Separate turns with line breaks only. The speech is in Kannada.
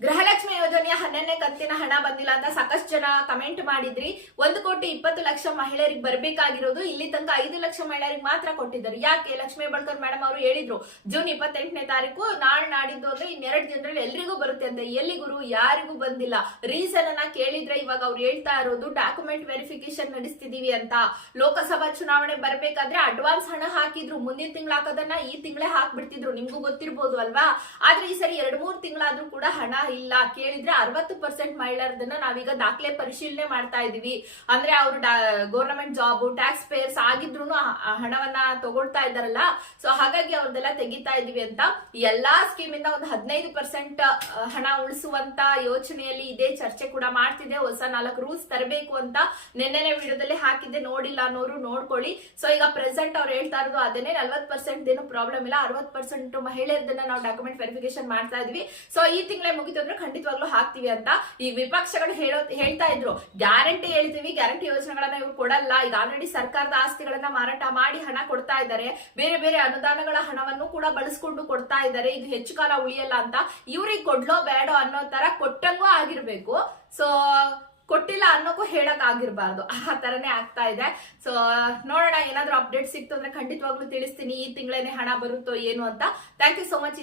గ్రహల ಹನ್ನೊಂದನೇ ಕಂತಿನ ಹಣ ಬಂದಿಲ್ಲ ಅಂತ ಸಾಕಷ್ಟು ಜನ ಕಮೆಂಟ್ ಮಾಡಿದ್ರಿ. ಒಂದು ಕೋಟಿ ಇಪ್ಪತ್ತು ಲಕ್ಷ ಮಹಿಳೆಯರಿಗೆ ಬರಬೇಕಾಗಿರೋದು. ಇಲ್ಲಿ ತನಕ ಐದು ಲಕ್ಷ ಮಹಿಳೆಯರಿಗೆ ಮಾತ್ರ ಕೊಟ್ಟಿದ್ದಾರೆ. ಯಾಕೆ? ಲಕ್ಷ್ಮೀ ಬಳ್ಕರ್ ಮೇಡಮ್ ಅವರು ಹೇಳಿದ್ರು, ಜೂನ್ ಇಪ್ಪತ್ತೆಂಟನೇ ತಾರೀಕು ನಾಳೆ ನಾಡಿದ್ದು ಅಂದ್ರೆ ಇನ್ನೆರಡು ದಿನದಲ್ಲಿ ಎಲ್ರಿಗೂ ಬರುತ್ತೆ ಅಂತ. ಎಲ್ಲಿ ಗುರು ಯಾರಿಗೂ ಬಂದಿಲ್ಲ. ರೀಸನ್ ಅನ್ನ ಕೇಳಿದ್ರೆ ಇವಾಗ ಅವ್ರು ಹೇಳ್ತಾ ಇರೋದು ಡಾಕ್ಯುಮೆಂಟ್ ವೆರಿಫಿಕೇಶನ್ ನಡೆಸ್ತಿದೀವಿ ಅಂತ. ಲೋಕಸಭಾ ಚುನಾವಣೆ ಬರಬೇಕಾದ್ರೆ ಅಡ್ವಾನ್ಸ್ ಹಣ ಹಾಕಿದ್ರು. ಮುಂದಿನ ತಿಂಗಳು ಹಾಕೋದನ್ನ ಈ ತಿಂಗಳೇ ಹಾಕ್ಬಿಡ್ತಿದ್ರು. ನಿಮ್ಗೂ ಗೊತ್ತಿರ್ಬೋದು ಅಲ್ವಾ? ಆದ್ರೆ ಈ ಸರಿ ಎರಡ್ ಮೂರ್ ತಿಂಗಳಾದ್ರೂ ಕೂಡ ಹಣ ಇಲ್ಲ. ಕೇಳಿದ್ರೆ ಅರವತ್ತು ಪರ್ಸೆಂಟ್ ಮಹಿಳೆಯರದನ್ನ ನಾವೀಗ ದಾಖಲೆ ಪರಿಶೀಲನೆ ಮಾಡ್ತಾ ಇದೀವಿ. ಅಂದ್ರೆ ಅವರು ಗೌರ್ಮೆಂಟ್ ಜಾಬ್ ಟ್ಯಾಕ್ಸ್ ಪೇಯರ್ಸ್ ಆಗಿದ್ರು ಹಣವನ್ನ ತಗೊಳ್ತಾ ಇದಾರಲ್ಲ ಸೊ ಹಾಗಾಗಿ ಅವ್ರದೆಲ್ಲ ತೆಗಿತಾ ಇದೀವಿ ಅಂತ. ಎಲ್ಲಾ ಸ್ಕೀಮ್ ಇಂದ ಒಂದು ಹದಿನೈದು ಪರ್ಸೆಂಟ್ ಹಣ ಉಳಿಸುವಂತ ಯೋಚನೆಯಲ್ಲಿ ಇದೇ ಚರ್ಚೆ ಕೂಡ ಮಾಡ್ತಿದೆ. ಹೊಸ ನಾಲ್ಕು ರೂಲ್ಸ್ ತರಬೇಕು ಅಂತ ನಿನ್ನೆನೆ ವಿಡಿಯೋದಲ್ಲಿ ಹಾಕಿದ್ದೆ. ನೋಡಿಲ್ಲ ಅನ್ನೋರು ನೋಡ್ಕೊಳ್ಳಿ. ಸೊ ಈಗ ಪ್ರೆಸೆಂಟ್ ಅವ್ರು ಹೇಳ್ತಾ ಇರೋದು ಅದನ್ನೇ ನಲ್ವತ್ ಪರ್ಸೆಂಟ್ ಏನು ಪ್ರಾಬ್ಲಮ್ ಇಲ್ಲ. ಅರವತ್ ಪರ್ಸೆಂಟ್ ಮಹಿಳೆಯರದನ್ನ ನಾವು ಡಾಕ್ಯುಮೆಂಟ್ ವೆರಿಫಿಕೇಶನ್ ಮಾಡ್ತಾ ಇದೀವಿ. ಸೊ ಈ ತಿಂಗಳೇ ಮುಗಿತು ಅಂದ್ರೆ ಖಂಡಿತವಾಗ್ಲೂ ಹಾಕ್ತಿವಿ. ಅಂತ ಈ ವಿಪಕ್ಷಗಳು ಹೇಳೋ ಹೇಳ್ತಾ ಇದ್ರು. ಗ್ಯಾರಂಟಿ ಹೇಳ್ತೀವಿ, ಗ್ಯಾರಂಟಿ ಯೋಜನೆಗಳನ್ನ ಇವ್ರು ಕೊಡಲ್ಲ. ಈಗ ಆಲ್ರೆಡಿ ಸರ್ಕಾರದ ಆಸ್ತಿಗಳನ್ನ ಮಾರಾಟ ಮಾಡಿ ಹಣ ಕೊಡ್ತಾ ಇದ್ದಾರೆ. ಬೇರೆ ಬೇರೆ ಅನುದಾನಗಳ ಹಣವನ್ನು ಕೂಡ ಬಳಸ್ಕೊಂಡು ಕೊಡ್ತಾ ಇದ್ದಾರೆ. ಇದು ಹೆಚ್ಚು ಕಾಲ ಉಳಿಯಲ್ಲ ಅಂತ ಇವ್ರಿಗೆ ಕೊಡ್ಲೋ ಬೇಡೋ ಅನ್ನೋ ತರ ಕೊಟ್ಟಂಗೂ ಆಗಿರ್ಬೇಕು. ಸೊ ಕೊಟ್ಟಿಲ್ಲ ಅನ್ನೋಕ್ಕೂ ಹೇಳಕ್ ಆಗಿರ್ಬಾರ್ದು. ಆ ತರನೇ ಆಗ್ತಾ ಇದೆ. ಸೊ ನೋಡೋಣ, ಏನಾದ್ರೂ ಅಪ್ಡೇಟ್ ಸಿಕ್ತು ಅಂದ್ರೆ ಖಂಡಿತವಾಗ್ಲೂ ತಿಳಿಸ್ತೀನಿ. ಈ ತಿಂಗಳೇನೆ ಹಣ ಬರುತ್ತೋ ಏನು ಅಂತ. Thank you so much